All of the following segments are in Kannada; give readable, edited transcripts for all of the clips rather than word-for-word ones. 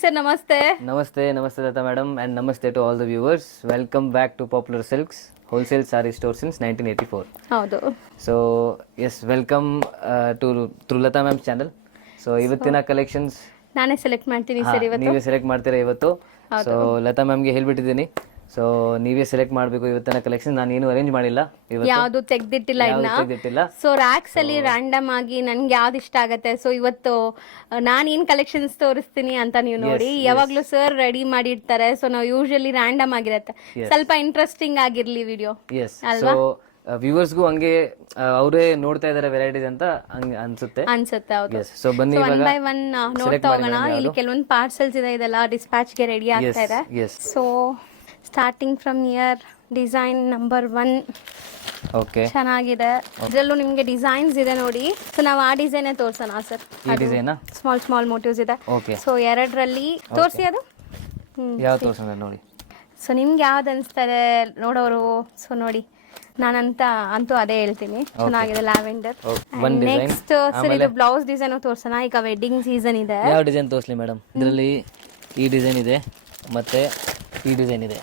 Sir, namaste. Namaste Lata madam, and namaste to all the viewers. Welcome back to Popular Silks Wholesale Saree Store since 1984. ಹೌದು. So yes, welcome to through Lata ma'am's channel. So ಇವತ್ತಿನ collections ನಾನೇ ಸೆಲೆಕ್ಟ್ ಮಾಡ್ತೀನಿ ಸರ್ ಇವತ್ತು. ನೀವೇ ಸೆಲೆಕ್ಟ್ ಮಾಡ್ತೀರಾ ಇವತ್ತು. ಸೊ ಲತಾ ಮ್ಯಾಮ್ಗೆ ಹೇಳ್ಬಿಟ್ಟಿದ್ದೀನಿ. ಸೊ ನೀವೇ ಸೆಲೆಕ್ಟ್ ಮಾಡಬೇಕು ಇವತ್ತಿನ ಕಲೆಕ್ಷನ್. ನಾನು ಏನು ಅರೇಂಜ್ ಮಾಡಿಲ್ಲ ಇವತ್ತು, ಯಾವುದು ತೆಗ್ದಿಟ್ಟಿಲ್ಲ ಇನ್ನ. ಸೊ ರ್ಯಾಕ್ಸ್ ಅಲ್ಲಿ ರ್ಯಾಂಡಮ್ ಆಗಿ ನನ್ಗೆ ಯಾವ್ದು ಇಷ್ಟ ಆಗತ್ತೆ, ಸೊ ಇವತ್ತು ನಾನು ಏನ್ ಕಲೆಕ್ಷನ್ಸ್ ತೋರಿಸ್ತೀನಿ ಅಂತ ನೀವು ನೋಡಿ. ಯಾವಾಗ್ಲೂ ಸರ್ ರೆಡಿ ಮಾಡಿರ್ತಾರೆ, ಸೊ ನಾವು ಯೂಶಲಿ ರ್ಯಾಂಡಮ್ ಆಗಿರತ್ತೆ, ಸ್ವಲ್ಪ ಇಂಟ್ರೆಸ್ಟಿಂಗ್ ಆಗಿರ್ಲಿ ವಿಡಿಯೋ ಅಲ್ವಾ. ವ್ಯೂವರ್ಸ್ಗೂ ಹಂಗೆ ಅವರೇ ನೋಡ್ತಾ ಇದಾರೆ ವೆರೈಟೀಸ್ ಅಂತ ಅನ್ಸುತ್ತೆ. ಹೌದು. ಸೊ ಬನ್ನಿ ಒನ್ ಬೈ ಒನ್ ನೋಡ್ತಾ ಹೋಗೋಣ. ಇಲ್ಲಿ ಕೆಲವೊಂದು ಪಾರ್ಸಲ್ಸ್ ಇದೆ, ಇದೆಲ್ಲ ಡಿಸ್ಪ್ಯಾಚ್ ಗೆ ರೆಡಿ ಆಗ್ತಾ ಇದೆ. So starting from here design number 1 okay, ಚೆನ್ನಾಗಿದೆ. ಇದರಲ್ಲೂ ನಿಮ್ಗೆ ಡಿಸೈನ್ಸ್ ಇದೆ ನೋಡಿ. ಸೊ ನಾವು ಆ ಡಿಸೈನ್ ತೋರ್ಸೋಣ ಸರ್. ಈ ಡಿಸೈನ್ ಸ್ಮಾಲ್ ಮೋಟಿವ್ಸ್ ಇದೆ. ಓಕೆ, ಸೊ ಎರಡರಲ್ಲಿ ತೋರಿಸಿ ಅದು ಯಾವ ತೋರ್ಸೋಣ ನೋಡಿ. ಸೊ ನಿಮ್ಗೆ ಯಾವ್ದು ಅನಿಸ್ತಾರೆ ನೋಡೋರು. ಸೊ ನೋಡಿ, ಅಂತೂ ಅದೇ ಹೇಳ್ತೀನಿ, ಚೆನ್ನಾಗಿದೆ ಲ್ಯಾವೆಂಡರ್. ನೆಕ್ಸ್ಟ್ ಸರ್ ಇದು ಬ್ಲೌಸ್ ಡಿಸೈನ್ ತೋರ್ಸೋಣ. ಈಗ ವೆಡ್ಡಿಂಗ್ ಸೀಸನ್ ಇದೆ. ಯಾವ ಡಿಸೈನ್ ತೋರಿಸ್ಲಿ ಮೇಡಮ್? ಇದರಲ್ಲಿ ಈ ಡಿಸೈನ್ ಇದೆ ಮತ್ತೆ ಈ ಡಿಸೈನ್ ಇದೆ.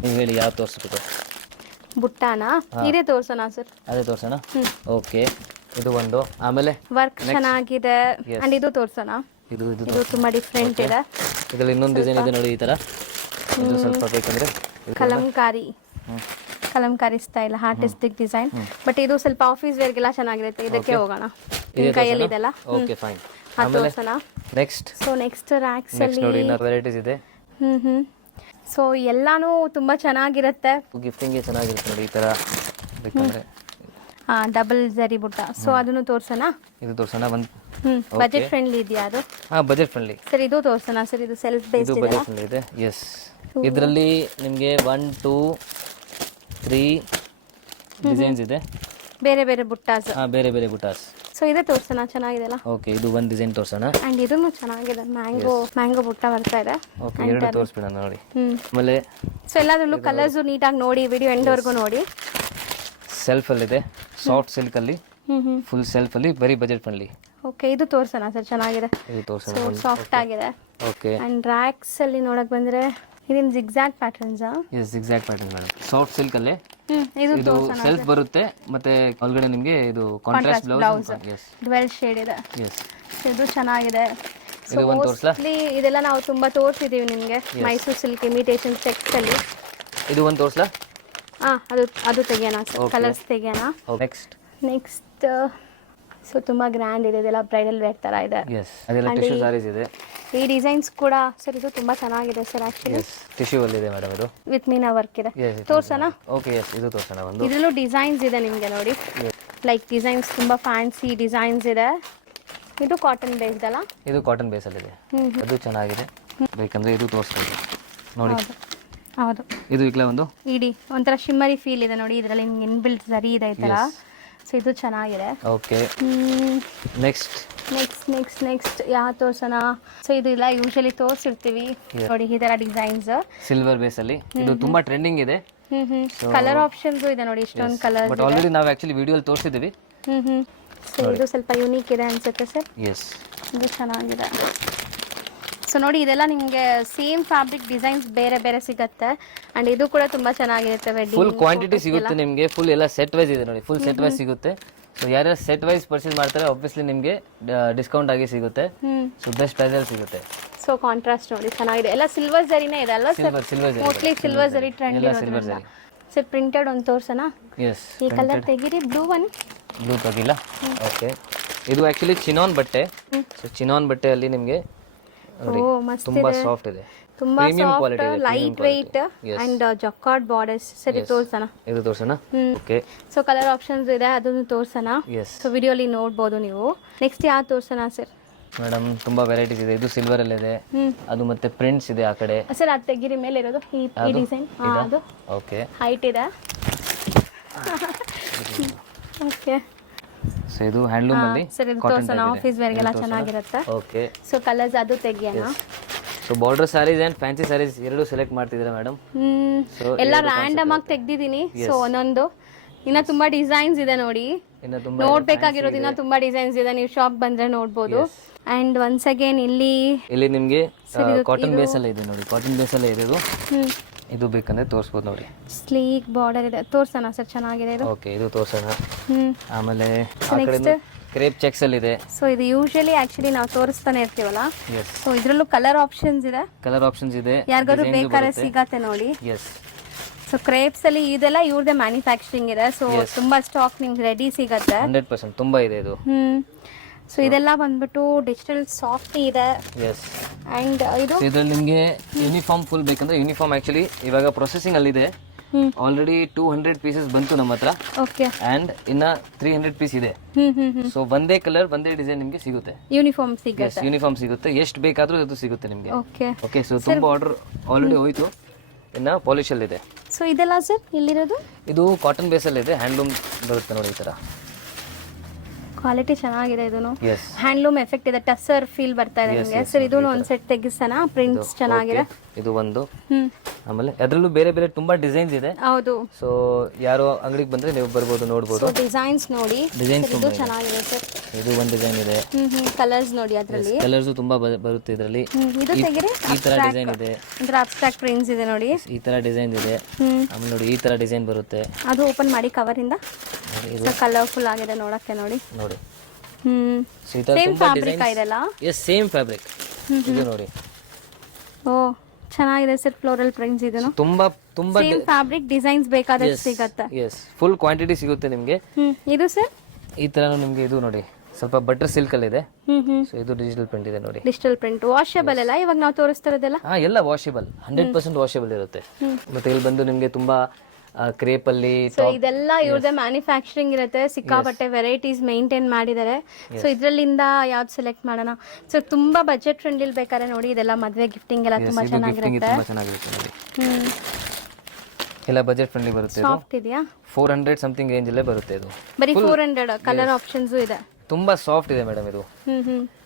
ನೀವು ಹೇಳಿ ಯಾವ ತೋರಿಸ್ಬೇಕು? ಬುಟ್ಟಾನ ಇದೇ ತೋರ್ಸೋಣ ಸರ್. ಅದೇ ತೋರ್ಸೋಣ. ಓಕೆ, ಇದು ಒಂದು. ಆಮೇಲೆ ವರ್ಕ್ ಚೆನ್ನಾಗಿದೆ. ಅಂಡ್ ಇದು ತೋರ್ಸೋಣ. ಇದು ತುಂಬಾ ಡಿಫ್ರೆಂಟ್ ಇದೆ. ಇದರಲ್ಲಿ ಇನ್ನೊಂದು ಡಿಸೈನ್ ಇದೆ ನೋಡಿ, ಈ ತರ. ಇದು ಸ್ವಲ್ಪ ಬೇಕಂದ್ರೆ Kalamkari style artistic design. But ಇದು ಸ್ವಲ್ಪ ಆಫೀಸ್ ವೇರ್ಗೆಲ್ಲ ಚೆನ್ನಾಗಿರುತ್ತೆ. ಇದಕ್ಕೆ ಹೋಗೋಣ. ನಿಮ್ಮ ಕೈಯಲ್ಲಿ ಇದೆಲ್ಲ. Okay fine. ಆಮೇಲೆ ನೆಕ್ಸ್ಟ್ ರ್ಯಾಕ್ಸ್ ಅಲ್ಲಿ ನೋಡಿ ಇನ್ನೊಂದು ವೆರೈಟೀಸ್ ಇದೆ. ಸೊ ಎಲ್ಲಾನು ತುಂಬಾ ಚೆನ್ನಾಗಿರುತ್ತೆ. ಗಿಫ್ಟಿಂಗ್ ಚೆನ್ನಾಗಿರುತ್ತೆ ನೋಡಿ, ಈ ತರ ಬೇಕಂದ್ರೆ. ಡಬಲ್ ಜರಿ ಬುಟ್ಟ. ಸೊ ಅದನ್ನು ತೋರ್ಸೋಣ. ಇದು ತೋರ್ಸೋಣ. ಒಂದು ಬಜೆಟ್ ಫ್ರೆಂಡ್ಲಿ ಇದೆಯಾ ಅದು? Budget friendly sir. ಇದು ತೋರ್ಸೋಣ ಸರ್. ಇದು ಸೆಲ್ಫ್ ಬೇಸ್ಡ್ ಇದೆ. ಬಜೆಟ್ ಫ್ರೆಂಡ್ಲಿ ಇದೆ. ಎಸ್, ಇದರಲ್ಲಿ ನಿಮಗೆ 1 2 3 ಡಿಸೈನ್ಸ್ ಇದೆ. ಬೇರೆ ಬುಟ್ಟಾಸ್. ಬೇರೆ ಬುಟ್ಟಾಸ್. ಸೊ ಇದೇ ತೋರ್ಸೋಣ, ಚೆನ್ನಾಗಿದೆಲ್ಲ. ಓಕೆ, ಇದು ಒಂದು ಡಿಸೈನ್ ತೋರ್ಸೋಣ. ಅಂಡ್ ಇದನ್ನು ಚೆನ್ನಾಗಿದೆ. ಮ್ಯಾಂಗೋ ಬುಟ್ಟ ಬರ್ತಾ ಇದೆ. ಓಕೆ, ಎರಡು ತೋರಿಸ್ಬಿಡೋಣ ನೋಡಿ. ಆಮೇಲೆ ಸೊ ಎಲ್ಲದರಲ್ಲೂ ಕಲರ್ಸ್ ನೀಟಾಗಿ ನೋಡಿ, ವಿಡಿಯೋ ಎಂಡ್ ವರೆಗೂ ನೋಡಿ. ಸೆಲ್ಫ್ ಅಲ್ಲಿ ಇದೆ, ಸಾಫ್ಟ್ ಸಿಲ್ಕ್ ಅಲ್ಲಿ, ಫುಲ್ ಸೆಲ್ಫ್ ಅಲ್ಲಿ, ಬರೀ ಬಜೆಟ್ ಫ್ರೆಂಡ್ಲಿ. ಓಕೆ, ಇದು ತೋರ್ಸೋಣ ಸರ್, ಚೆನ್ನಾಗಿದೆ. ಇದು ತೋರ್ಸೋಣ. ಸಾಫ್ಟ್ ಆಗಿದೆ. ಓಕೆ, ಅಂಡ್ ರ್ಯಾಕ್ಸ್ ಅಲ್ಲಿ ನೋಡಕ್ ಬಂದ್ರೆ ಇದೇನು zigzag patterns. Yes, zigzag pattern madam. Soft silk ಅಲ್ಲಿ ಇದು ಸೆಲ್ಫ್ ಬರುತ್ತೆ, ಮತ್ತೆ ಒಳಗಡೆ ನಿಮಗೆ ಇದು contrast blouse. Yes, dual shade ಇದೆ. ಎಸ್, ಇದು ಚೆನ್ನಾಗಿದೆ. ಇದು ಒಂದು ತೋರ್ಸಲಾ? ಇದೆಲ್ಲ ನಾವು ತುಂಬಾ ತೋರಿಸಿದೀವಿ ನಿಮಗೆ. ಮೈಸೂರು ಸಿಲ್ಕ್ ಇಮಿಟೇಷನ್ ಚೆಕ್ಸ್ ಅಲ್ಲಿ. ಇದು ಒಂದು ತೋರ್ಸಲಾ? ಅದು ತೆಗಿಯೋಣ ಸರ್. ಕಲರ್ಸ್ ತೆಗಿಯೋಣ. ನೆಕ್ಸ್ಟ್ ಸೊ ತುಂಬಾ ಗ್ರ್ಯಾಂಡ್ ಇದೆ. ಇದೆಲ್ಲ ಬ್ರೈಡಲ್ ವೇರ್ ತರ ಇದೆ. ಎಸ್, ಅದೆಲ್ಲ ಟಿಶ್ಯೂ ಸಾರೀಸ್ ಇದೆ. ಈ ಡಿಸೈನ್ಸ್ ಕೂಡ ಸರ್ ಇದು ತುಂಬಾ ಚೆನ್ನಾಗಿದೆ ಸರ್. ಆಕ್ಚುಲಿ ಟಿಶ್ಯೂ ಅಲ್ಲಿ ಇದೆ ಮೇಡಮ್. ಇದು ವಿತ್ ಮೀನಾ ವರ್ಕ್ ಇದೆ. ತೋರ್ಸೋಣ. ಓಕೆ, ಎಸ್, ಇದು ತೋರ್ಸೋಣ. ಒಂದು ಇದರಲ್ಲೂ ಡಿಸೈನ್ಸ್ ಇದೆ ನಿಮಗೆ ನೋಡಿ. ಲೈಕ್ ಡಿಸೈನ್ಸ್ ತುಂಬಾ ಫ್ಯಾನ್ಸಿ ಡಿಸೈನ್ಸ್ ಇದೆ. ಇದು ಕಾಟನ್ ಬೇಸ್ಡ್ ಅಲ್ಲ? ಇದು ಕಾಟನ್ ಬೇಸ್ ಅಲ್ಲಿ ಇದೆ. ಅದು ಚೆನ್ನಾಗಿದೆ. ಬೇಕಂದ್ರೆ ಇದು ತೋರಿಸ್ಬೋದು ನೋಡಿ. ಹೌದು, ಇದು ಈಗಲೇ ಒಂದು ಇಡಿ ಒಂಥರ ಶಿಮ್ಮರಿ ಫೀಲ್ ಇದೆ ನೋಡಿ. ಇದರಲ್ಲಿ ನಿಮ್ಗೆ ಇನ್ಬಿಲ್ಟ್ ಸರಿ ಇದೆ ಈ ತರ. ಸೊ ಇದು ಚೆನ್ನಾಗಿದೆ. ಓಕೆ, ನೆಕ್ಸ್ಟ್ ಯಾವ ತೋರ್ಸೋಣ? ಸೊ ಇದು ಇಲ್ಲ, ಯೂಶಲಿ ತೋರಿಸಿರ್ತೀವಿ ನೋಡಿ ಈ ತರ ಡಿಸೈನ್ಸ್. ಸಿಲ್ವರ್ ಬೇಸ್ ಅಲ್ಲಿ ಇದು ತುಂಬಾ ಟ್ರೆಂಡಿಂಗ್ ಇದೆ. ಕಲರ್ ಆಪ್ಷನ್ಸ್ ಇದೆ ನೋಡಿ, ಇಷ್ಟೊಂದು ಕಲರ್. ಬಟ್ ಆಲ್ರೆಡಿ ನಾವು ಆಕ್ಚುಲಿ ವಿಡಿಯೋ ಅಲ್ಲಿ ತೋರಿಸಿದ್ದೀವಿ. ಸೊ ಇದು ಸ್ವಲ್ಪ ಯೂನಿಕ್ ಇದೆ ಅನ್ಸುತ್ತೆ ಸರ್. ಎಸ್, ಇದು ಚೆನ್ನಾಗಿದೆ. ಸೊ ನೋಡಿ, ಇದೆಲ್ಲ ನಿಮಗೆ ಸೇಮ್ ಫ್ಯಾಬ್ರಿಕ್ ಡಿಸೈನ್ಸ್ ಬೇರೆ ಸಿಗುತ್ತೆ. ಅಂಡ್ ಇದು ಕೂಡ ತುಂಬಾ ಚೆನ್ನಾಗಿರುತ್ತೆ. ವೆಡ್ಡಿಂಗ್ ಫುಲ್ ಕ್ವಾಂಟಿಟಿ ಸಿಗುತ್ತೆ ನಿಮಗೆ. ಫುಲ್ ಎಲ್ಲ ಸೆಟ್ ವೈಸ್ ಇದೆ ನೋಡಿ. ಫುಲ್ ಸೆಟ್ ವೈಸ್ ಸಿಗುತ್ತೆ. ಸೊ ಯಾರ್ಯಾರು ಸೆಟ್ ವೈಸ್ ಪರ್ಚೇಸ್ ಮಾಡ್ತಾರೆ ಆಬ್ವಿಯಸ್ಲಿ ನಿಮಗೆ ಡಿಸ್ಕೌಂಟ್ ಆಗಿ ಸಿಗುತ್ತೆ. ಸೊ ಬೆಸ್ಟ್ ಪ್ರೈಸ್ ಅಲ್ಲಿ ಸಿಗುತ್ತೆ. ಸೊ ಕಾಂಟ್ರಾಸ್ಟ್ ನೋಡಿ, ಚೆನ್ನಾಗಿದೆ. ಎಲ್ಲ ಸಿಲ್ವರ್ ಜರಿನೇ ಇದೆ ಅಲ್ವಾ sir? Silver mostly silver zari trend ಇದೆ. ಸಿಲ್ವರ್ ಜರಿ. ಸರ್ ಪ್ರಿಂಟೆಡ್ ಒಂದು ತೋರ್ಸೋಣ. ಎಸ್, ಈ ಕಲರ್ ತೆಗೀರಿ. ಬ್ಲೂ ತೆಗಿಲ್ಲ. ಓಕೆ, ಇದು ಆಕ್ಚುಲಿ ಚಿನಾನ್ ಬಟ್ಟೆ. ಸೊ ಚಿನಾನ್ ಬಟ್ಟೆಯಲ್ಲಿ ನಿಮಗೆ ತುಂಬಾ ಸಾಫ್ಟ್ ಇದೆ. ತುಂಬಾ soft, light weight and jacquard borders. ಸರಿ, ತೋರ್ಸೋಣ. ಇದು ತೋರ್ಸೋಣ. ಓಕೆ, ಸೊ ಕಲರ್ ಆಪ್ಷನ್ಸ್ ಇದೆ, ಅದನ್ನು ತೋರ್ಸೋಣ. ಸೊ ವಿಡಿಯೋಲಿ ನೋಡಬಹುದು ನೀವು. ನೆಕ್ಸ್ಟ್ ಯಾವ ತೋರ್ಸೋಣ ಸರ್? ಮೇಡಮ್ ತುಂಬಾ ವೆರೈಟೀಸ್ ಇದೆ. ಇದು ಸಿಲ್ವರ್ ಅಲ್ಲಿ ಇದೆ. ಅದು ಮತ್ತೆ ಪ್ರಿಂಟ್ಸ್ ಇದೆ ಆ ಕಡೆ. ಸರ್ ಅದು ತೆಗಿರಿ, ಮೇಲೆ ಇರೋದು ಈ ಡಿಸೈನ್. ಅದು ಓಕೆ, ಹೈಟ್ ಇದೆ. ಓಕೆ, ಸೊ ಇದು ಹ್ಯಾಂಡ್ಲೂಮ್ ಅಲ್ಲಿ. ಸರ್ ಇದು ತೋರ್ಸೋಣ, ಆಫೀಸ್ ವೇರ್ಗೆಲ್ಲ ಚೆನ್ನಾಗಿರುತ್ತೆ. ಓಕೆ, ಸೊ ಕಲರ್ಸ್ ಅದು ತೆಗಿಯೋಣ. So border saris and fancy saris ಎರಡು ಸೆಲೆಕ್ಟ್ ಮಾಡ್ತಿದ್ದೀರಾ ಮೇಡಮ್? ಎಲ್ಲ ರ್ಯಾಂಡಮ್ ಆಗಿ ತೆಗ್ದಿದ್ದೀನಿ. ಸೊ ಒಂದೊಂದು ಇನ್ನ ತುಂಬಾ ಡಿಸೈನ್ಸ್ ಇದೆ ನೋಡಿ. ನೋಡ್ಬೇಕಾಗಿರೋದು ಇನ್ನ ತುಂಬಾ ಡಿಸೈನ್ಸ್ ಇದೆ. ನೀವು ಶಾಪ್ ಬಂದ್ರೆ ನೋಡ್ಬೋದು. ಅಂಡ್ ಒನ್ಸ್ ಅಗೇನ್ ಇಲ್ಲಿ ನಿಮಗೆ ಕಾಟನ್ ಬೇಸ್ ಎಲ್ಲ ಇದೆ ನೋಡಿ, ಕಾಟನ್ ಬೇಸ್ ಎಲ್ಲ ಇದೆ. ಇದು ಬೇಕಂದ್ರೆ ತೋರಿಸ್ಬೋದು ನೋಡಿ, ಸ್ಲೀಕ್ ಬಾರ್ಡರ್ ಇದೆ. ತೋರ್ಸೋಣ ಸರ್, ಚೆನ್ನಾಗಿದೆ ಇದು. ಓಕೆ, ಇದು ತೋರ್ಸೋಣ. ಆಮೇಲೆ ಆ ಕಡೆ ಕ್ರೇಪ್ ಚೆಕ್ಸ್ ಅಲ್ಲಿ ಇದೆ. ಸೊ ಇದು ಯೂಶಲಿ ಆಕ್ಚುಲಿ ನಾವು ತೋರಿಸ್ತಾನೆ ಇರ್ತೀವಲ್ಲ. ಎಸ್, ಸೊ ಇದ್ರಲ್ಲೂ ಕಲರ್ ಆಪ್ಷನ್ಸ್ ಇದೆ. ಕಲರ್ ಆಪ್ಷನ್ಸ್ ಇದೆ, ಯಾರಿಗಾದ್ರು ಬೇಕಾದ್ರೆ ಸಿಗತ್ತೆ ನೋಡಿ. ಎಸ್. ಸೊ ಕ್ರೇಪ್ಸ್ ಅಲ್ಲಿ ಇದೆಲ್ಲ ಇವ್ರದೇ ಮ್ಯಾನುಫ್ಯಾಕ್ಚರಿಂಗ್ ಇದೆ. ಸೊ ತುಂಬಾ ಸ್ಟಾಕ್ ನಿಮ್ಗೆ ರೆಡಿ ಸಿಗತ್ತೆ. 100% ತುಂಬಾ ಇದೆ ಇದು. ಸೊ ಇದೆಲ್ಲ ಬಂದ್ಬಿಟ್ಟು ಡಿಜಿಟಲ್ ಸಾಫ್ಟ್ ಇದೆ. ಎಸ್. ಅಂಡ್ ಇದು ಇದ್ರಲ್ಲಿ ನಿಮಗೆ ಯೂನಿಫಾರ್ಮ್ ಫುಲ್ ಬೇಕಂದ್ರೆ ಯೂನಿಫಾರ್ಮ್ ಆಕ್ಚುಲಿ ಇವಾಗ ಪ್ರೊಸೆಸಿಂಗ್ ಅಲ್ಲಿ ಇದೆ. ಆಲ್ರೆಡಿ 200 ಪೀಸಸ್ ಬಂತು ನಮ್ಮ ಹತ್ರ. ಓಕೆ. ಅಂಡ್ ಇನ್ನ 300 ಪೀಸ್ ಇದೆ. ಸೊ ಒಂದೇ ಕಲರ್ ಒಂದೇ ಡಿಸೈನ್ ನಿಮಗೆ ಸಿಗುತ್ತೆ. ಯೂನಿಫಾರ್ಮ್ ಸಿಗುತ್ತೆ. ಯೂನಿಫಾರ್ಮ್ ಸಿಗುತ್ತೆ, ಎಷ್ಟು ಬೇಕಾದ್ರೂ ಅದು ಸಿಗುತ್ತೆ ನಿಮಗೆ. ಓಕೆ. ಓಕೆ, ಸೊ ತುಂಬಾ ಆರ್ಡರ್ ಆಲ್ರೆಡಿ ಹೋಯ್ತು, ಇನ್ನ ಪಾಲಿಶ್ ಅಲ್ಲಿ ಇದೆ. ಸೊ ಇದೆಲ್ಲ ಸರ್ ಇಲ್ಲಿರೋದು ಇದು ಕಾಟನ್ ಬೇಸ್ ಅಲ್ಲಿ ಇದೆ, ಹ್ಯಾಂಡ್ಲೂಮ್ ಬರುತ್ತೆ ನೋಡಿ ಈ ತರ. ಕ್ವಾಲಿಟಿ ಚೆನ್ನಾಗಿದೆ ಇದೂನು. ಎಸ್. ಹ್ಯಾಂಡ್ಲೂಮ್ ಎಫೆಕ್ಟ್ ಇದೆ, ಟಸ್ಸರ್ ಫೀಲ್ ಬರ್ತಾ ಇದೆ ನಿಮಗೆ. ಸರ್ ಇದೂನು ಒಂದು ಸೆಟ್ ತೆಗಿಸೋಣ. ಪ್ರಿಂಟ್ಸ್ ಚೆನ್ನಾಗಿದೆ. ಇದು ಒಂದು. ಆಮೇಲೆ ಅದರಲ್ಲೂ ಬೇರೆ ಬೇರೆ ತುಂಬಾ ಡಿಸೈನ್ಸ್ ಇದೆ. ಹೌದು. ಸೊ ಯಾರು ಅಂಗಡಿಗೆ ಬಂದ್ರೆ ನೀವು ಬರ್ಬೋದು, ನೋಡ್ಬೋದು. ಡಿಸೈನ್ಸ್ ನೋಡಿ, ಡಿಸೈನ್ಸ್ ಇದು ಚೆನ್ನಾಗಿದೆ ಸರ್. ಇದು ಒಂದು ಡಿಸೈನ್ ಇದೆ. ಕಲರ್ಸ್ ನೋಡಿ, ಅದರಲ್ಲಿ ಕಲರ್ಸ್ ತುಂಬಾ ಬರುತ್ತೆ ಇದರಲ್ಲಿ. ಇದು ತೆಗಿರಿ. ಈ ತರ ಡಿಸೈನ್ ಇದೆ, ಅಂದ್ರೆ ಅಬ್ಸ್ಟ್ರಾಕ್ಟ್ ಪ್ರಿಂಟ್ಸ್ ಇದೆ ನೋಡಿ. ಈ ತರ ಡಿಸೈನ್ ಇದೆ. ಆಮೇಲೆ ನೋಡಿ ಈ ತರ ಡಿಸೈನ್ ಬರುತ್ತೆ. ಅದು ಓಪನ್ ಮಾಡಿ ಕವರ್ ಇಂದ ಕಲರ್ಫುಲ್ ಆಗಿದೆ ನೋಡಕ್ಕೆ ನೋಡಿ. ನೋಡಿ. ಸೊ ಈ ತರ ತುಂಬಾ ಡಿಸೈನ್ಸ್ ಇದೆಲ್ಲ. Yes, same fabric. ಇದು ನೋಡಿ. ಓ ಚೆನ್ನಾಗಿದೆ ಸರ್, ಫ್ಲೋರಲ್ ಪ್ರಿಂಟ್ಸ್ ಇದನ್ನು. ತುಂಬಾ ತುಂಬಾ ಸೇಮ್ ಫ್ಯಾಬ್ರಿಕ್ ಡಿಸೈನ್ಸ್ ಬೇಕಾದಷ್ಟು ಸಿಗುತ್ತೆ. ಎಸ್, ಫುಲ್ ಕ್ವಾಂಟಿಟಿ ಸಿಗುತ್ತೆ ನಿಮಗೆ. ಇದು ಸರ್ ಈ ತರ ನಿಮಗೆ ಇದು ನೋಡಿ, ಸ್ವಲ್ಪ ಬಟರ್ ಸಿಲ್ಕ್ ಅಲ್ಲಿ ಇದೆ. ಸೊ ಇದು ಡಿಜಿಟಲ್ ಪ್ರಿಂಟ್ ಇದೆ ನೋಡಿ. ಡಿಜಿಟಲ್ ಪ್ರಿಂಟ್ ವಾಷಬಲ್ ಅಲ್ಲ ಇವಾಗ ನಾವು ತೋರಿಸ್ತಿರೋದೆಲ್ಲ? ಎಲ್ಲ ವಾಷಬಲ್, 100% ವಾಷಬಲ್ ಇರುತ್ತೆ. ಮತ್ತೆ ಇಲ್ಲಿ ಬಂದು ನಿಮಗೆ ತುಂಬಾ ಕ್ರೇಪ್ ಅಲ್ಲಿ ಇದೆಲ್ಲ ಇವ್ರದೇ ಮ್ಯಾನುಫ್ಯಾಕ್ಚರಿಂಗ್ ಇರುತ್ತೆ. ಸಿಕ್ಕಾಪಟ್ಟೆ ವೆರೈಟೀಸ್ ಮೇಂಟೈನ್ ಮಾಡಿದ್ದಾರೆ. ಸೊ ಇದ್ರಲ್ಲಿಂದ ಯಾವ್ದು ಸೆಲೆಕ್ಟ್ ಮಾಡೋಣ? ಸೊ ತುಂಬಾ ಬಜೆಟ್ ಫ್ರೆಂಡ್ಲಿ ಬೇಕಾದ್ರೆ ನೋಡಿ, ಇದೆಲ್ಲ ಮದುವೆ ಗಿಫ್ಟಿಂಗ್ ಎಲ್ಲ ತುಂಬಾ ಚೆನ್ನಾಗಿರುತ್ತೆ. ಎಲ್ಲ ಬಜೆಟ್ ಫ್ರೆಂಡ್ಲಿ ಬರುತ್ತೆ. ಸಾಫ್ಟ್ ಇದೆಯಾ? 400 ಸಮಥಿಂಗ್ ರೇಂಜ್ ಅಲ್ಲೇ ಬರುತ್ತೆ ಇದು. ಬರೀ 400. ಕಲರ್ ಆಪ್ಷನ್ಸ್ ಇದೆ. ತುಂಬಾ ಸಾಫ್ಟ್ ಇದೆ ಮೇಡಮ್ ಇದು.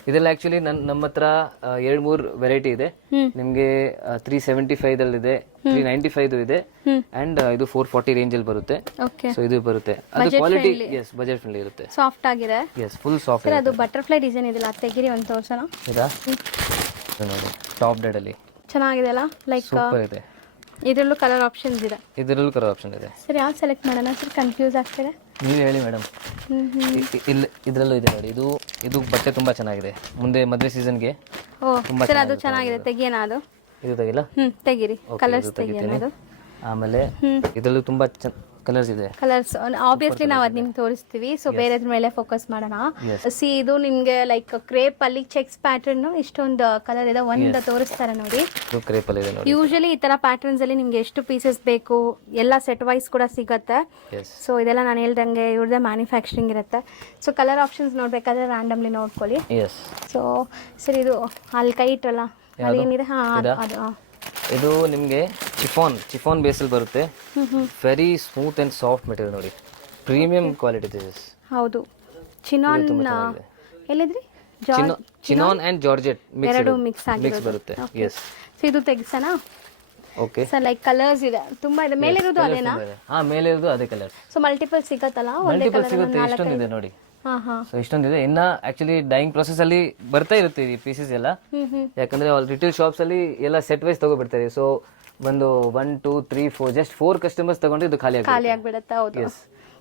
ಇದೆಲ್ಲ ಆಕ್ಚುಲಿ ನಮ್ಮ ಹತ್ರ 2-3 ವೆರೈಟಿ ಇದೆ. ನಿಮ್ಗೆ 375 ಅಲ್ಲಿ ಇದೆ, 395 ಇದೆ, ಅಂಡ್ ಇದು 440 ರೇಂಜ್ ಅಲ್ಲಿ ಬರುತ್ತೆ. ಸೊ ಇದು ಬರುತ್ತೆ, ಅದು ಕ್ವಾಲಿಟಿ ಎಸ್ ಬಜೆಟ್ ಫ್ರೆಂಡ್ಲಿ ಇರುತ್ತೆ. ಸಾಫ್ಟ್ ಆಗಿದೆ. Yes, full soft. ಅದು ಬಟರ್ಫ್ಲೈ ಡಿಸೈನ್ ಇದೆಲ್ಲ, ಅದು ತೆಗಿರಿ ಒಂದು ತೋರ್ಸೋಣ. ಇದಾ ನೋಡಿ, ಟಾಪ್ ಡೆಡ್ ಅಲ್ಲಿ ಚೆನ್ನಾಗಿದೆ ಅಲ್ಲ, ಲೈಕ್ ಸೂಪರ್ ಇದೆ. ಇದರಲ್ಲೂ ಕಲರ್ ಆಪ್ಷನ್ಸ್ ಇದೆ. ಇದರಲ್ಲೂ ಕಲರ್ ಆಪ್ಷನ್ ಇದೆ. ಸರ್ ಯಾವ್ದು ಸೆಲೆಕ್ಟ್ ಮಾಡೋಣ ಸರ್? ಕನ್ಫ್ಯೂಸ್ ಆಗ್ತಿದೆ. ನೀವು ಹೇಳಿ ಮೇಡಮ್. ಇದರಲ್ಲೂ ಇದೆ ನೋಡಿ. ಇದು ಬಟ್ಟೆ ತುಂಬಾ ಚೆನ್ನಾಗಿದೆ, ಮುಂದೆ ಮದುವೆ ಸೀಸನ್ಗೆ. ಓ ಸರ್, ಅದು ಚೆನ್ನಾಗಿದೆ. ತೆಗಿಯೋಣ ಅದು? ಇದು ತೆಗಿಲ್ಲ? ತೆಗಿರಿ. ಕಲರ್ಸ್ ತೆಗಿಯೋಣ ಅದು. ಆಮೇಲೆ ಇದರಲ್ಲೂ ತುಂಬಾ ಕಲರ್ಸ್ ಇದೆ. ಕಲರ್ಸ್ ಆಬ್ವಿಯಸ್ಲಿ ನಾವು ಅದು ನಿಮ್ಗೆ ತೋರಿಸ್ತೀವಿ. ಸೊ ಬೇರೆದ್ರ ಮೇಲೆ ಫೋಕಸ್ ಮಾಡೋಣ. ಸಿ ಇದು ನಿಮ್ಗೆ ಲೈಕ್ ಕ್ರೇಪ್ ಅಲ್ಲಿ ಚೆಕ್ಸ್ ಪ್ಯಾಟರ್ನ್ ಇಷ್ಟೊಂದು ಕಲರ್ ಇದೆ. ಒಂದು ತೋರಿಸ್ತಾರೆ ನೋಡಿ. ಕ್ರೇಪ್ ಅಲ್ಲಿ ಇದೆ ನೋಡಿ. ಯೂಶಲಿ ಈ ತರ ಪ್ಯಾಟರ್ನ್ಸ್ ಅಲ್ಲಿ ನಿಮ್ಗೆ ಎಷ್ಟು ಪೀಸಸ್ ಬೇಕು ಎಲ್ಲ ಸೆಟ್ ವೈಸ್ ಕೂಡ ಸಿಗುತ್ತೆ. ಸೊ ಇದೆಲ್ಲ ನಾನು ಹೇಳ್ದಂಗೆ ಇವ್ರದೇ ಮ್ಯಾನುಫ್ಯಾಕ್ಚರಿಂಗ್ ಇರುತ್ತೆ. ಸೊ ಕಲರ್ ಆಪ್ಷನ್ಸ್ ನೋಡ್ಬೇಕಾದ್ರೆ ರ್ಯಾಂಡಮ್ಲಿ ನೋಡ್ಕೊಳ್ಳಿ. ಸೊ ಸರ್ ಇದು ಅಲ್ಲಿ ಕೈ ಇಟ್ಟಲ್ಲ, ಅದೇನಿದೆ? ಅದು ಇದು ನಿಮಗೆ ಚಿಫಾನ್ ಬೇಸಲ್ಲಿ ಬರುತ್ತೆ. Very smooth and soft material ನೋಡಿ, ಪ್ರೀಮಿಯಂ ಕ್ವಾಲಿಟಿ ದಿಸ್. ಹೌದು. ಚಿನಾನ್ ಎಲ್ಲಿದ್ರಿ? ಚಿನಾನ್ ಅಂಡ್ ಜಾರ್ಜೆಟ್ ಎರಡು ಮಿಕ್ಸ್ ಬರುತ್ತೆ. ಎಸ್. ಸೊ ಇದು ತೆಗಿಸೋಣ? ಓಕೆ ಸರ್ ಲೈಕ್ ಕಲರ್ಸ್ ಇದೆ ತುಂಬಾ ಇದೆ. ಮೇಲೆ ಇರೋದು ಅದೇನಾ? ಮೇಲೆ ಇರೋದು ಅದೇ ಕಲರ್. ಸೊ ಮಲ್ಟಿಪಲ್ ಸಿಗತ್ತಲ್ಲ? ಮಲ್ಟಿಪಲ್ ಸಿಗುತ್ತೆ, ಇಷ್ಟೊಂದಿದೆ ನೋಡಿ. ಸೊ ಇಷ್ಟೊಂದಿದೆ. ಇನ್ನ ಆಕ್ಚುಲಿ ಡೈಯಿಂಗ್ ಪ್ರೊಸೆಸ್ ಅಲ್ಲಿ ಬರ್ತಾ ಇರುತ್ತೆ ಈ ಪೀಸಸ್ ಎಲ್ಲ. ಯಾಕಂದ್ರೆ ರಿಟೇಲ್ ಶಾಪ್ಸ್ ಅಲ್ಲಿ ಎಲ್ಲ ಸೆಟ್ ವೈಸ್ ತಗೋಬಿಡ್ತಾರೆ. ಸೊ ಒಂದು 1 2 3 4 ಜಸ್ಟ್ 4 ಕಸ್ಟಮರ್ಸ್ ತಗೊಂಡ್ರೆ ಇದು ಖಾಲಿ ಆಗ್ಬಿಡುತ್ತೆ. ಹೌದು.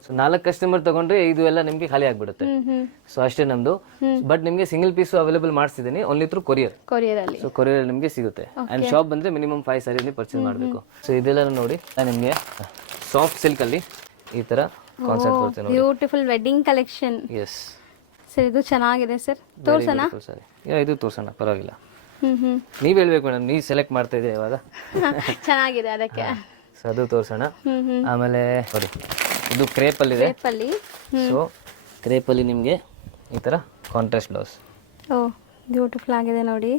ಸೊ 4 ಕಸ್ಟಮರ್ ತಗೊಂಡ್ರೆ ಇದು ಎಲ್ಲ ನಿಮ್ಗೆ ಖಾಲಿ ಆಗ್ಬಿಡುತ್ತೆ. ಸೊ ಅಷ್ಟೇ ನಮ್ದು. ಬಟ್ ನಿಮ್ಗೆ ಸಿಂಗಲ್ ಪೀಸ್ ಅವೈಲೇಬಲ್ ಮಾಡಿಸಿದೀನಿ, ಓನ್ಲಿ ಥ್ರೂ ಕೊರಿಯರ್ ಅಲ್ಲಿ. ಸೊ ಕೊರಿಯರ್ ನಿಮ್ಗೆ ಸಿಗುತ್ತೆ. ಅಂಡ್ ಶಾಪ್ ಬಂದ್ರೆ ಮಿನಿಮಮ್ 5 ಸಾರಿ ಪರ್ಚೇಸ್ ಮಾಡಬೇಕು. ಸೊ ಇದೆಲ್ಲ ನೋಡಿ ನಿಮ್ಗೆ ಸಾಫ್ಟ್ ಸಿಲ್ಕ್ ಅಲ್ಲಿ ಈ ತರ ಕಾನ್ಸೆಪ್ಟ್ ಬರುತ್ತೆ ನೋಡಿ. Beautiful wedding collection. Yes sir ಇದು ಚೆನ್ನಾಗಿದೆ ಸರ್, ತೋರ್ಸೋಣ? ಇದು ತೋರ್ಸೋಣ, ಪರವಾಗಿಲ್ಲ. ನೀವ್ ಹೇಳ್ಬೇಕು ಮೇಡಮ್, ನೀವ್ ಸೆಲೆಕ್ಟ್ ಮಾಡ್ತಾ ಇದ್ದೀರಾ ಇವಾಗ. ಚೆನ್ನಾಗಿದೆ ಅದಕ್ಕೆ. ಸೊ ಅದು ತೋರ್ಸೋಣ. ಆಮೇಲೆ ನೋಡಿ, ಇದು ಕ್ರೇಪ್ ಅಲ್ಲಿ ಇದೆ. ಸೊ ಕ್ರೇಪ್ ಅಲ್ಲಿ ನಿಮ್ಗೆ ಈ ತರ ಕಾಂಟ್ರಾಸ್ಟ್ ಬ್ಲೌಸ್. ಓ ಬ್ಯೂಟಿಫುಲ್ ಆಗಿದೆ ನೋಡಿ.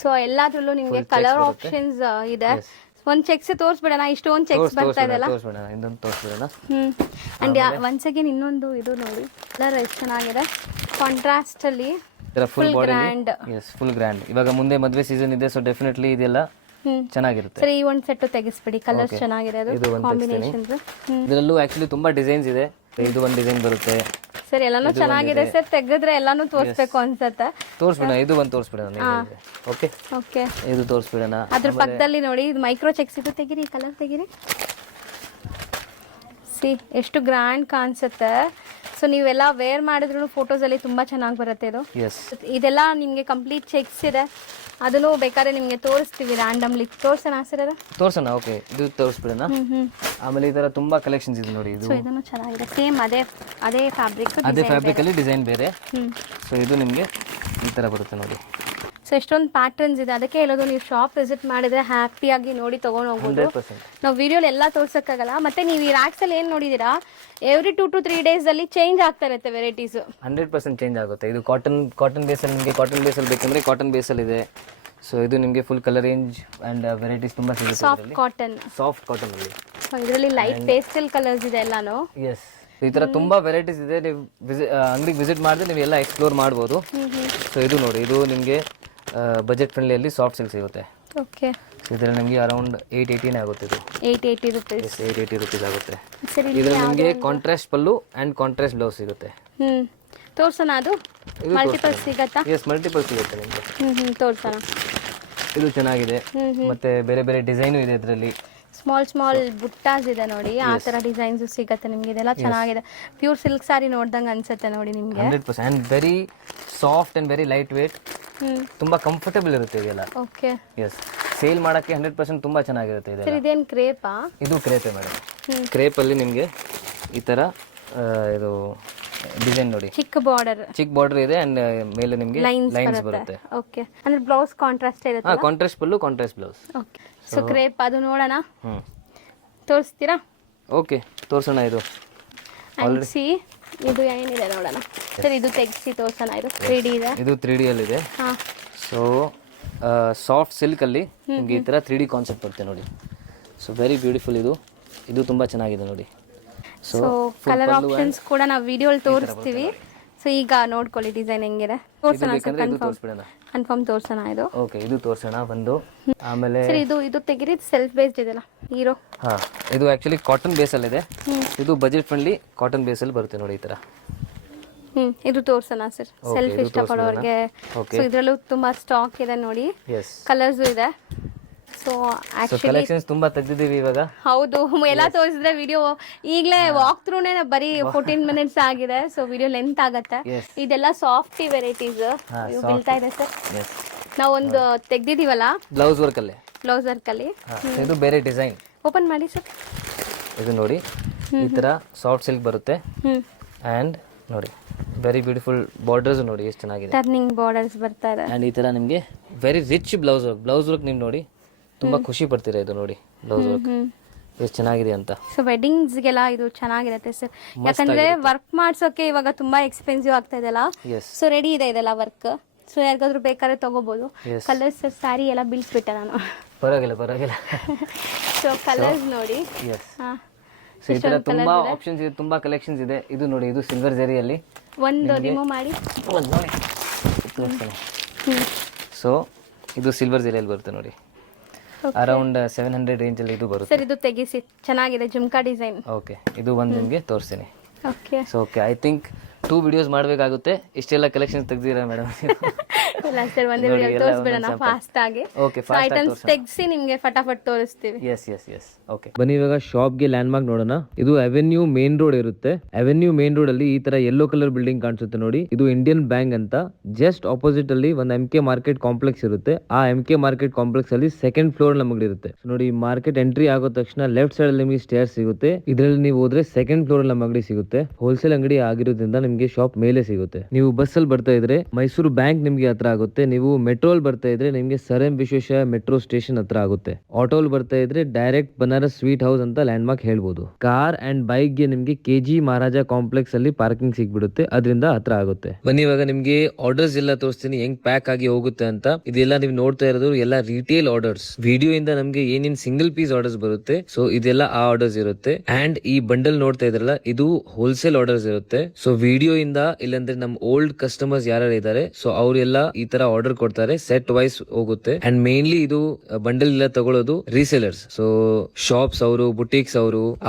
ಸೊ ಎಲ್ಲಾದ್ರಲ್ಲೂ ನಿಮ್ಗೆ ಕಲರ್ ಆಪ್ಷನ್ಸ್ ಇದೆ. ಒಂದ್ ಚೆಕ್ಸ್ ತೋರಿಸ್ಬಿಡೋಣ? ಇಷ್ಟೊಂದು ಚೆಕ್ಸ್ ಬರ್ತಾ ಇದೆಲ್ಲ, ಇನ್ನೊಂದು ತೋರಿಸ್ಬಿಡೋಣ. ಅಂಡ್ ಒನ್ಸ್ ಅಗೇನ್ ಇನ್ನೊಂದು ಇದು ನೋಡಿ, ಕಲರ್ ಎಷ್ಟು ಚೆನ್ನಾಗಿದೆ ಕಾಂಟ್ರಾಸ್ಟ್ ಅಲ್ಲಿ. Full grand. Yes, full grand. ಇವಾಗ ಮುಂದೆ ಮದುವೆ ಸೀಸನ್ ಇದೆ, ಸೊ ಡೆಫಿನೆಟ್ಲಿ ಇದೆಲ್ಲ ಚೆನ್ನಾಗಿರುತ್ತೆ. ಸರಿ, ಈ ಒಂದು ಸೆಟ್ ತೆಗಿಸ್ಬಿಡಿ. ಕಲರ್ಸ್ ಚೆನ್ನಾಗಿದೆ, ಅದು ಕಾಂಬಿನೇಷನ್ಸ್. ಇದರಲ್ಲೂ ಆಕ್ಚುಲಿ ತುಂಬಾ ಡಿಸೈನ್ಸ್ ಇದೆ. ಇದು ಒಂದು ಡಿಸೈನ್ ಬರುತ್ತೆ. ಸರ್ ಎಲ್ಲಾನು ಚೆನ್ನಾಗಿದೆ ಸರ್, ತೆಗೆದ್ರೆ ಎಲ್ಲಾನು ತೋರಿಸ್ಬೇಕು ಅನ್ಸತ್ತೆ. ತೋರಿಸ್ಬಿಡೋಣ, ಇದು ಒಂದು ತೋರಿಸ್ಬಿಡೋಣ. ಓಕೆ ಓಕೆ, ಇದು ತೋರಿಸ್ಬಿಡೋಣ. ಅದ್ರ ಪಕ್ಕದಲ್ಲಿ ನೋಡಿ ಇದು ಮೈಕ್ರೋ ಚೆಕ್ಸ್ ಇದು ತೆಗಿರಿ, ಕಲರ್ ತೆಗಿರಿ. ಸಿ ಎಷ್ಟು ಗ್ರ್ಯಾಂಡ್ ಕಾಣಿಸುತ್ತೆ. ಸೊ ನೀವೆಲ್ಲ ವೇರ್ ಮಾಡಿದ್ರು ಫೋಟೋಸಲ್ಲಿ ತುಂಬ ಚೆನ್ನಾಗಿ ಬರುತ್ತೆ ಇದು. ಎಸ್, ಇದೆಲ್ಲ ನಿಮಗೆ ಕಂಪ್ಲೀಟ್ ಚೆಕ್ಸ್ ಇದೆ, ಅದನ್ನು ಬೇಕಾದ್ರೆ ನಿಮಗೆ ತೋರಿಸ್ತೀವಿ ರ್ಯಾಂಡಮ್ಲಿ. ತೋರ್ಸೋಣ ಸರ್ ಅದು? ತೋರ್ಸೋಣ. ಓಕೆ, ಇದು ತೋರಿಸ್ಬಿಡೋಣ. ಆಮೇಲೆ ಈ ತರ ತುಂಬಾ ಕಲೆಕ್ಷನ್ಸ್ ಇದೆ ನೋಡಿ. ಇದು ಸೊ ಇದನ್ನು ಚೆನ್ನಾಗಿದೆ, ಸೇಮ್ ಅದೇ ಫ್ಯಾಬ್ರಿಕ್, ಅದೇ ಫ್ಯಾಬ್ರಿಕ್ ಅಲ್ಲಿ ಡಿಸೈನ್ ಬೇರೆ. ಸೊ ಇದು ನಿಮಗೆ ಈ ತರ ಬರುತ್ತೆ ನೋಡಿ. ಸೊ ಎಷ್ಟೊಂದು ಪ್ಯಾಟರ್ನ್ಸ್ ಇದೆ, ಅದಕ್ಕೆ ಹೇಳೋದು ನೀವು ಶಾಪ್ ವಿಸಿಟ್ ಮಾಡಿದ್ರೆ ಹ್ಯಾಪಿಯಾಗಿ ನೋಡಿ ತೊಗೊಂಡು ಹೋಗ್ಬೋದು. 100%. ನಾವು ವಿಡಿಯೋಲಿ ಎಲ್ಲ ತೋರ್ಸೋಕ್ಕಾಗಲ್ಲ. ಮತ್ತೆ ನೀವು ಈ ರ್ಯಾಕ್ಸಲ್ಲಿ ಏನು ನೋಡಿದ್ದೀರಾ, ಎವ್ರಿ 2 to 3 ಡೇಸಲ್ಲಿ ಚೇಂಜ್ ಆಗ್ತಾ ಇರುತ್ತೆ ವೆರೈಟೀಸ್. 100% ಚೇಂಜ್ ಆಗುತ್ತೆ. ಇದು ಕಾಟನ್ ಬೇಸಲ್ಲಿ ನಿಮಗೆ ಕಾಟನ್ ಬೇಸಲ್ಲಿ ಬೇಕಂದ್ರೆ ಕಾಟನ್ ಬೇಸಲ್ಲಿ ಇದೆ. ಸೊ ಇದು ನಿಮಗೆ full colour range and varieties ತುಂಬಾ ಸಿಗುತ್ತೆ. ಸಾಫ್ಟ್ ಕಾಟನ್ ಅಲ್ಲಿ. ಸೊ ಇದರಲ್ಲಿ ಲೈಟ್ ಪೇಸ್ಟಲ್ ಕಲರ್ಸ್ ಇದೆ ಎಲ್ಲಾನು. ಎಸ್, ಈ ತರ ತುಂಬಾ ವೆರೈಟೀಸ್ ಇದೆ. ನೀವು ಅಂಗಡಿಗೆ ವಿಸಿಟ್ ಮಾಡಿದ್ರೆ ನೀವು ಎಲ್ಲ ಎಕ್ಸ್ಪ್ಲೋರ್ ಮಾಡ್ಬೋದು. ಸೊ ಇದು ನೋಡಿ, ಇದು ನಿಮಗೆ ಬಜೆಟ್ ಫ್ರೆಂಡ್ಲಿ ಅಲ್ಲಿ ಸಾಫ್ಟ್ ಸಿಲ್ಕ್ ಸಿಗುತ್ತೆ. ಓಕೆ, ಇದರಲ್ಲಿ ನಿಮಗೆ ಅರೌಂಡ್ 880 ಆಗುತ್ತೆ. ಇದು 880 ರೂಪೀಸ್. 880 ರೂಪೀಸ್ ಆಗುತ್ತೆ. ಸರಿ, ಇದರಲ್ಲಿ ನಿಮಗೆ contrast pallu and contrast blouse ಸಿಗುತ್ತೆ. ತೋರ್ಸೋಣ, ಅದು ಮಲ್ಟಿಪಲ್ ಸಿಗತ್ತಾ? ಎಸ್, ಮಲ್ಟಿಪಲ್ ಸಿಗುತ್ತೆ ನಿಮಗೆ. ತೋರ್ಸೋಣ. ಇದು ಚೆನ್ನಾಗಿದೆ, ಮತ್ತೆ ಬೇರೆ ಬೇರೆ ಡಿಸೈನು ಇದೆ ಇದರಲ್ಲಿ. ಸ್ಮಾಲ್ ಬುಟ್ಟಾಸ್ ಇದೆ ನೋಡಿ, ಆ ತರ ಡಿಸೈನ್ಸ್ ಸಿಗತ್ತೆ ನಿಮ್ಗೆ. ಇದೆಲ್ಲ ಚೆನ್ನಾಗಿದೆ, ಪ್ಯೂರ್ ಸಿಲ್ಕ್ ಸಾರಿ ನೋಡ್ದಂಗೆ ಅನ್ಸುತ್ತೆ ನೋಡಿ ನಿಮ್ಗೆ. 100% and very soft and very light weight, ತುಂಬಾ ಕಂಫರ್ಟಬಲ್ ಇರುತ್ತೆ ಇದೆಲ್ಲ. ಓಕೆ, ಎಸ್, ಸೇಲ್ ಮಾಡಕ್ಕೆ 100% ತುಂಬಾ ಚೆನ್ನಾಗಿರುತ್ತೆ ಇದೆಲ್ಲ. ಸರ್ ಇದೇನು ಕ್ರೇಪಾ? ಇದು ಕ್ರೇಪೆ ಮೇಡಮ್. ಕ್ರೇಪ್ ಅಲ್ಲಿ ನಿಮಗೆ ಈ ತರ ಇದು ಡಿಸೈನ್ ನೋಡಿ, ಚಿಕ್ಕ ಬಾರ್ಡರ್ ಇದೆ ಅಂಡ್ ಮೇಲೆ ನಿಮಗೆ ಲೈನ್ಸ್ ಬರುತ್ತೆ. ಓಕೆ, ಅಂದ್ರೆ ಬ್ಲೌಸ್ ಕಾಂಟ್ರಾಸ್ಟ್ ಇರುತ್ತೆ. ಹಾ, contrast pallu contrast blouse. Okay, so crepe ಅದು ನೋಡೋಣ, ತೋರಿಸ್ತೀರಾ? ಓಕೆ, ತೋರಿಸೋಣ. ಇದು ಸಿ ಇದು ಏನಿದೆ ನೋಡೋಣ ಸರ್. ಇದು ತೆಗಿಸಿ ತೋರ್ಸೋಣ. ಇದು 3D ಇದೆ. ಇದು 3D ಅಲ್ಲಿ ಇದೆ. ಸೊ ಸಾಫ್ಟ್ ಸಿಲ್ಕ್ ಅಲ್ಲಿ ನಿಮಗೆ ಈ ತರ 3D ಕಾನ್ಸೆಪ್ಟ್ ಬರುತ್ತೆ ನೋಡಿ. So very beautiful. ಇದು ತುಂಬಾ ಚೆನ್ನಾಗಿದೆ ನೋಡಿ. ಸೊ ಕಲರ್ ಆಪ್ಷನ್ಸ್ ಕೂಡ ನಾವು ವಿಡಿಯೋಲಿ ತೋರಿಸ್ತೀವಿ. ಸೊ ಈಗ ನೋಡ್ಕೊಳ್ಳಿ ಡಿಸೈನ್ ಹೆಂಗಿದೆ. ತೋರ್ಸೋಣ ಸರ್, ಕನ್ಫರ್ಮ್ ತೋರ್ಸೋಣ. ಇದು ಓಕೆ, ಇದು ತೋರ್ಸೋಣ ಒಂದು. ಆಮೇಲೆ ಸರ್ ಇದು ತೆಗಿರಿ, ಸೆಲ್ಫ್ ಬೇಸ್ಡ್ ಇದೆಲ್ಲ ಹೀರೋ. ಹಾ, ಇದು ಆಕ್ಚುಲಿ ಕಾಟನ್ ಬೇಸ್ ಅಲ್ಲಿ ಇದೆ. ಇದು ಬಜೆಟ್ ಫ್ರೆಂಡ್ಲಿ ಕಾಟನ್ ಬೇಸ್ ಅಲ್ಲಿ ಬರುತ್ತೆ ನೋಡಿ ಈ ತರ. ಇದು ತೋರ್ಸೋಣ ಸರ್, ಸೆಲ್ಫ್ ಇಷ್ಟಪಡೋರಿಗೆ. ಸೊ ಇದರಲ್ಲೂ ತುಂಬಾ ಸ್ಟಾಕ್ ಇದೆ ನೋಡಿ, ಕಲರ್ಸ್ ಇದೆ. ಸೊ ಕಲೆಕ್ಷನ್ಸ್ ತುಂಬಾ ತೆಗೆದಿದ್ದೀವಿ ಇವಾಗ. ಹೌದು, ಎಲ್ಲ ತೋರಿಸಿದ್ರೆ ವಿಡಿಯೋ ಈಗಲೇ ವಾಕ್ ಥ್ರೂನೇ ಬರೀ 14 ಮಿನಿಟ್ಸ್ ಆಗಿದೆ. ಸೊ ವಿಡಿಯೋ ಲೆಂತ್ ಆಗತ್ತೆ. ಇದೆಲ್ಲ ಸಾಫ್ಟಿ ವೆರೈಟೀಸ್ ಬೀಳ್ತಾ ಇದೆ ಸರ್. ನಾವೊಂದು ತೆಗ್ದಿದೀವಲ್ಲ ಬ್ಲೌಸ್ ವರ್ಕ್ ಅಲ್ಲಿ. ಇದು ಬೇರೆ ಡಿಸೈನ್. ಓಪನ್ ಮಾಡಿ ಸರ್. ಇದು ನೋಡಿ, ಈ ತರ ಸಾಫ್ಟ್ ಸಿಲ್ಕ್ ಬರುತ್ತೆ. ಅಂಡ್ ನೋಡಿ, ವೆರಿ ಬ್ಯೂಟಿಫುಲ್ ಬಾರ್ಡರ್ಸ್ ನೋಡಿ ಎಷ್ಟು ಚೆನ್ನಾಗಿದೆ. ಟರ್ನಿಂಗ್ ಬಾರ್ಡರ್ಸ್ ಬರ್ತಾ ಇದೆ. ಅಂಡ್ ಈ ತರ ನಿಮಗೆ ವೆರಿ ರಿಚ್ ಬ್ಲೌಸ್ ವರ್ಕ್ ನೀವು ನೋಡಿ ತುಂಬಾ ಖುಷಿ ಪಡ್ತೀರಾ. ಇದು ನೋಡಿ ಬ್ಲೌಸ್ ವರ್ಕ್ ಎಷ್ಟು ಚೆನ್ನಾಗಿದೆ ಅಂತ. ಸೊ ವೆಡ್ಡಿಂಗ್ಸ್ಗೆಲ್ಲ ಇದು ಚೆನ್ನಾಗಿರುತ್ತೆ ಸರ್, ಯಾಕಂದ್ರೆ ವರ್ಕ್ ಮಾಡ್ಸೋಕೆ ಇವಾಗ ತುಂಬಾ ಎಕ್ಸ್ಪೆನ್ಸಿವ್ ಆಗ್ತಾ ಇದೆಲ್ಲ. ಸೊ ರೆಡಿ ಇದೆ ಇದೆಲ್ಲ ವರ್ಕ್. ಸೊ ಯಾರಿಗಾದ್ರೂ ಬೇಕಾದ್ರೆ ತಗೋಬಹುದು. ಕಲರ್ಸ್ ಸರ್, ಸ್ಯಾರಿ ಎಲ್ಲ ಬೀಳ್ಸ್ಬಿಟ್ಟೆ ನಾನು. ಪರವಾಗಿಲ್ಲ. ಸೊ ಕಲರ್ಸ್ ನೋಡಿ. ಸೊ ಈ ತರ ತುಂಬಾ ಆಪ್ಷನ್ಸ್ ಇದೆ, ತುಂಬಾ ಕಲೆಕ್ಷನ್ಸ್ ಇದೆ. ಇದು ನೋಡಿ, ಇದು ಸಿಲ್ವರ್ ಜರಿಯಲ್ಲಿ ಒಂದು ರಿಮೂವ್ ಮಾಡಿ. ಸೊ ಇದು ಸಿಲ್ವರ್ ಜರಿಯಲ್ಲಿ ಬರುತ್ತೆ ನೋಡಿ. ಅರೌಂಡ್ 700 ರೇಂಜ್ ಅಲ್ಲಿ ಇದು ಬರುತ್ತೆ ಸರ್. ಇದು ತೆಗಿಸಿ, ಚೆನ್ನಾಗಿದೆ ಜುಮ್ಕಾ ಡಿಸೈನ್. ಓಕೆ, ಇದು ಒಂದು ನಿಮಗೆ ತೋರಿಸ್ತೀನಿ. Okay, so okay, I think 2 videos ಮಾಡಬೇಕಾಗುತ್ತೆ. ಇಷ್ಟೆಲ್ಲ ಕಲೆಕ್ಷನ್ಸ್ ತೆಗ್ದಿರಾ ಮೇಡಮ್? ಇಲ್ಲ ಸರ್, ಒಂದೇ ವಿಡಿಯೋ ತೋರಿಸ್ಬಿಡೋಣ ಫಾಸ್ಟ್ ಆಗಿ. ಓಕೆ, ಐಟಮ್ಸ್ ತೆಗ್ಸಿ ನಿಮಗೆ ಫಟಾಫಟ್ ತೋರಿಸ್ತೀವಿ. ಎಸ್. ಓಕೆ, ಬನ್ನಿ ಇವಾಗ ಶಾಪ್ಗೆ ಲ್ಯಾಂಡ್ ಮಾರ್ಕ್ ನೋಡೋಣ. ಇದು ಅವೆನ್ಯೂ ಮೇನ್ ರೋಡ್ ಇರುತ್ತೆ. ಅವೆನ್ಯೂ ಮೇನ್ ರೋಡ್ ಅಲ್ಲಿ ಈ ತರ ಯೆಲ್ಲೋ ಕಲರ್ ಬಿಲ್ಡಿಂಗ್ ಕಾಣಿಸುತ್ತೆ ನೋಡಿ. ಇದು ಇಂಡಿಯನ್ ಬ್ಯಾಂಕ್ ಅಂತ. ಜಸ್ಟ್ ಆಪೋಸಿಟ್ ಅಲ್ಲಿ ಒಂದು MK ಮಾರ್ಕೆಟ್ ಕಾಂಪ್ಲೆಕ್ಸ್ ಇರುತ್ತೆ. ಆ MK ಮಾರ್ಕೆಟ್ ಕಾಂಪ್ಲೆಕ್ಸ್ ಅಲ್ಲಿ ಸೆಕೆಂಡ್ ಫ್ಲೋರ್ ನಮಗೆ ಇರುತ್ತೆ. ನೋಡಿ, ಮಾರ್ಕೆಟ್ ಎಂಟ್ರಿ ಆಗೋ ತಕ್ಷಣ ಲೆಫ್ಟ್ ಸೈಡ್ ಅಲ್ಲಿ ನಿಮಗೆ ಸ್ಟೇರ್ ಸಿಗುತ್ತೆ. ಇದರಲ್ಲಿ ನೀವು ಹೋದ್ರೆ ಸೆಕೆಂಡ್ ಫ್ಲೋರ್ ಅಲ್ಲಿ ನಮ್ಮ ಅಂಗಡಿ ಸಿಗುತ್ತೆ. ಹೋಲ್ಸೇಲ್ ಅಂಗಡಿ ಆಗಿರೋದ್ರಿಂದ ನಿಮಗೆ ಶಾಪ್ ಮೇಲೆ ಸಿಗುತ್ತೆ. ನೀವು ಬಸ್ ಅಲ್ಲಿ ಬರ್ತಾ ಇದ್ರೆ ಮೈಸೂರು ಬ್ಯಾಂಕ್ ನಿಮ್ಗೆ ಹತ್ರ ಆಗುತ್ತೆ. ನೀವು ಮೆಟ್ರೋಲ್ ಬರ್ತಾ ಇದ್ರೆ ನಿಮ್ಗೆ sir M Visvesvaraya metro station ಹತ್ರ ಆಗುತ್ತೆ. ಆಟೋಲ್ ಬರ್ತಾ ಇದ್ರೆ ಡೈರೆಕ್ಟ್ ಬನಾರಸ್ ಸ್ವೀಟ್ ಹೌಸ್ ಅಂತ ಲ್ಯಾಂಡ್ ಮಾರ್ಕ್ ಹೇಳ್ಬೋದು. ಕಾರ್ ಅಂಡ್ ಬೈಕ್ ಗೆ ನಿಮ್ಗೆ KG ಮಹಾರಾಜ ಕಾಂಪ್ಲೆಕ್ಸ್ ಅಲ್ಲಿ ಪಾರ್ಕಿಂಗ್ ಸಿಗ್ಬಿಡುತ್ತೆ, ಅದರಿಂದ ಹತ್ರ ಆಗುತ್ತೆ. ಬನ್ನಿ ಇವಾಗ ನಿಮ್ಗೆ ಆರ್ಡರ್ಸ್ ಎಲ್ಲ ತೋರಿಸ್ತೀನಿ, ಹೆಂಗ್ ಪ್ಯಾಕ್ ಆಗಿ ಹೋಗುತ್ತೆ ಅಂತ. ಇದೆಲ್ಲ ನೀವು ನೋಡ್ತಾ ಇರೋದು ಎಲ್ಲ ರಿಟೇಲ್ ಆರ್ಡರ್ಸ್. ವಿಡಿಯೋ ಇಂದ ನಮ್ಗೆ ಏನೇನ್ ಸಿಂಗಲ್ ಪೀಸ್ ಆರ್ಡರ್ಸ್ ಬರುತ್ತೆ, ಸೊ ಇದೆಲ್ಲ ಆ ಆರ್ಡರ್ಸ್ ಇರುತ್ತೆ. ಅಂಡ್ ಈ ಬಂಡಲ್ ನೋಡ್ತಾ ಇದ್ರಲ್ಲ, ಇದು ಹೋಲ್ಸೇಲ್ ಆರ್ಡರ್ಸ್ ಇರುತ್ತೆ. ಸೊ ವಿಡಿಯೋ ಇಂದ ಇಲ್ಲಾಂದ್ರೆ ನಮ್ ಓಲ್ಡ್ ಕಸ್ಟಮರ್ಸ್ ಯಾರು ಇದಾರೆ, ಸೊ ಅವರೆಲ್ಲ ಈ ತರ ಆರ್ಡರ್ ಕೊಡ್ತಾರೆ, ಸೆಟ್ ವೈಸ್ ಹೋಗುತ್ತೆ. ಅಂಡ್ ಮೇನ್ಲಿ ಇದು ಬಂಡಲ್ ಎಲ್ಲ ತಗೊಳ್ಳೋದು ರೀಸೇಲರ್ಸ್. ಸೊ ಶಾಪ್ಸ್ ಅವರು, ಬುಟೀಕ್ಸ್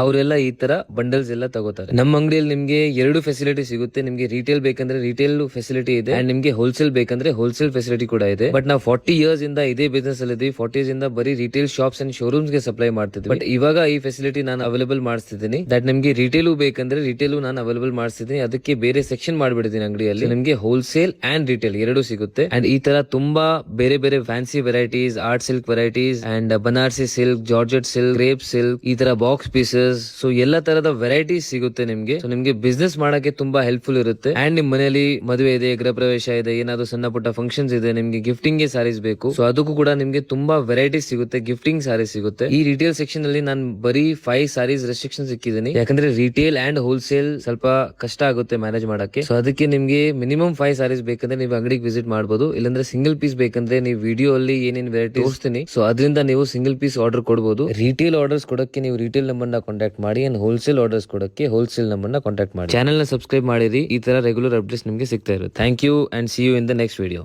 ಅವರೆಲ್ಲ ಈ ತರ ಬಂಡಲ್ಸ್ ಎಲ್ಲ ತಗೋತಾರೆ. ನಮ್ಮ ಅಂಗಡಿಯಲ್ಲಿ ನಿಮ್ಗೆ 2 ಫೆಸಿಲಿಟಿ ಸಿಗುತ್ತೆ. ನಿಮ್ಗೆ ರಿಟೇಲ್ ಬೇಕಂದ್ರೆ ರಿಟೇಲ್ ಫೆಸಿಲಿಟಿ ಇದೆ, ಅಂಡ್ ನಿಮ್ಗೆ ಹೋಲ್ಸೇಲ್ ಬೇಕಂದ್ರೆ ಹೋಲ್ಸೇಲ್ ಫೆಸಿಲಿಟಿ ಕೂಡ ಇದೆ. ಬಟ್ ನಾವು 40 ಇಯರ್ಸ್ ಇಂದ ಇದೇ ಬಿಸ್ನೆಸ್ ಅಲ್ಲಿ ಇದ್ವಿ. 40 ಇಯರ್ಸ್ ಇಂದ ಬರೀ ರಿಟೇಲ್ ಶಾಪ್ಸ್ ಅಂಡ್ ಶೋರೂಮ್ಸ್ ಗೆ ಸಪ್ಲೈ ಮಾಡ್ತಿದ್ವಿ. ಬಟ್ ಇವಾಗ ಈ ಫೆಸಿಲಿಟಿ ನಾನು ಅವೈಲೇಬಲ್ ಮಾಡಿಸ್ತಿದ್ದೀನಿ. ದಟ್ ನಿಮ್ಗೆ ರಿಟೇಲು ಬೇಕಂದ್ರೆ ರಿಟೇಲು ನಾನು ಅವೈಲೇಬಲ್ ಮಾಡಿಸ್ತಿದ್ದೀನಿ. ಅದಕ್ಕೆ ಬೇರೆ ಸೆಕ್ಷನ್ ಮಾಡ್ಬಿಡ್ತೀನಿ ಅಂಗಡಿಯಲ್ಲಿ. ನಿಮ್ಗೆ ಹೋಲ್ಸೇಲ್ ಅಂಡ್ ರಿಟೇಲ್ 2 ಸಿಗುತ್ತೆ. ಅಂಡ್ ಈ ತರ ತುಂಬಾ ಬೇರೆ ಬೇರೆ fancy varieties, art silk varieties and Banarasi silk, georgette silk, rape silk, ಈ ತರ ಬಾಕ್ಸ್ ಪೀಸಸ್, ಸೊ ಎಲ್ಲ ತರದ ವೆರೈಟೀಸ್ ಸಿಗುತ್ತೆ ನಿಮ್ಗೆ. ಸೊ ನಿಮ್ಗೆ ಬಿಸ್ನೆಸ್ ಮಾಡಕ್ಕೆ ತುಂಬಾ ಹೆಲ್ಪ್ಫುಲ್ ಇರುತ್ತೆ. ಅಂಡ್ ನಿಮ್ ಮನೆಯಲ್ಲಿ ಮದುವೆ ಇದೆ, ಗೃಹ ಪ್ರವೇಶ ಇದೆ, ಏನಾದ್ರು ಸಣ್ಣ ಪುಟ್ಟ ಫಂಕ್ಷನ್ಸ್ ಇದೆ, ನಿಮ್ಗೆ ಗಿಫ್ಟಿಂಗ್ ಗೆ ಸಾರೀಸ್ ಬೇಕು, ಸೊ ಅದಕ್ಕೂ ಕೂಡ ನಿಮ್ಗೆ ತುಂಬಾ ವೆರೈಟೀಸ್ ಸಿಗುತ್ತೆ, ಗಿಫ್ಟಿಂಗ್ ಸಾರೀಸ್ ಸಿಗುತ್ತೆ. ಈ ರಿಟೇಲ್ ಸೆಕ್ಷನ್ ಅಲ್ಲಿ ನಾನು ಬರೀ 5 ಸಾರೀಸ್ ರೆಸ್ಟ್ರಿಕ್ಷನ್ ಸಿಕ್ಕಿದ್ದೀನಿ. ಯಾಕಂದ್ರೆ ರಿಟೇಲ್ ಅಂಡ್ ಹೋಲ್ಸೇಲ್ ಸ್ವಲ್ಪ ಕಷ್ಟ ಆಗುತ್ತೆ ಮ್ಯಾನೇಜ್ ಮಾಡಕ್ಕೆ. ಸೊ ಅದಕ್ಕೆ ನಿಮ್ಗೆ ಮಿನಿಮಮ್ 5 ಸಾರೀಸ್ ಬೇಕಂದ್ರೆ ನೀವು ಅಂಗಡಿಗೆ ವಿಸಿಟ್ ಮಾಡಬಹುದು. ಇಲ್ಲಾಂದ್ರೆ ಸಿಂಗಲ್ ಪೀಸ್ ಬೇಕಂದ್ರೆ ನೀವು ವಿಡಿಯೋ ಅಲ್ಲಿ ಏನೇನ್ ವೆರೈಟಿ ತೋರಿಸ್ತೀನಿ, ಸೊ ಅದರಿಂದ ನೀವು ಸಿಂಗಲ್ ಪೀಸ್ ಆರ್ಡರ್ ಕೊಡಬಹುದು. ರಿಟೇಲ್ ಆರ್ಡರ್ಸ್ ಕೊಡಕ್ಕೆ ನೀವು ರಿಟೇಲ್ ನಂಬರ್ ನ ಕಾಂಟ್ಯಾಕ್ಟ್ ಮಾಡಿ, ಅಂಡ್ ಹೋಲ್ಸೇಲ್ ಆರ್ಡರ್ಸ್ ಕೊಡಕ್ಕೆ ಹೋಲ್ಸೇಲ್ ನಂಬರ್ ನ ಕಾಂಟ್ಯಾಕ್ಟ್ ಮಾಡಿ. ಚಾನೆಲ್ ನ ಸಬ್ಸ್ಕ್ರೈಬ್ ಮಾಡಿರಿ, ಈ ತರ ರೆಗ್ಯುಲರ್ ಅಪ್ಡೇಟ್ಸ್ ನಿಮಗೆ ಸಿಗ್ತಾ ಇರುತ್ತೆ. Thank you and see you in the next video.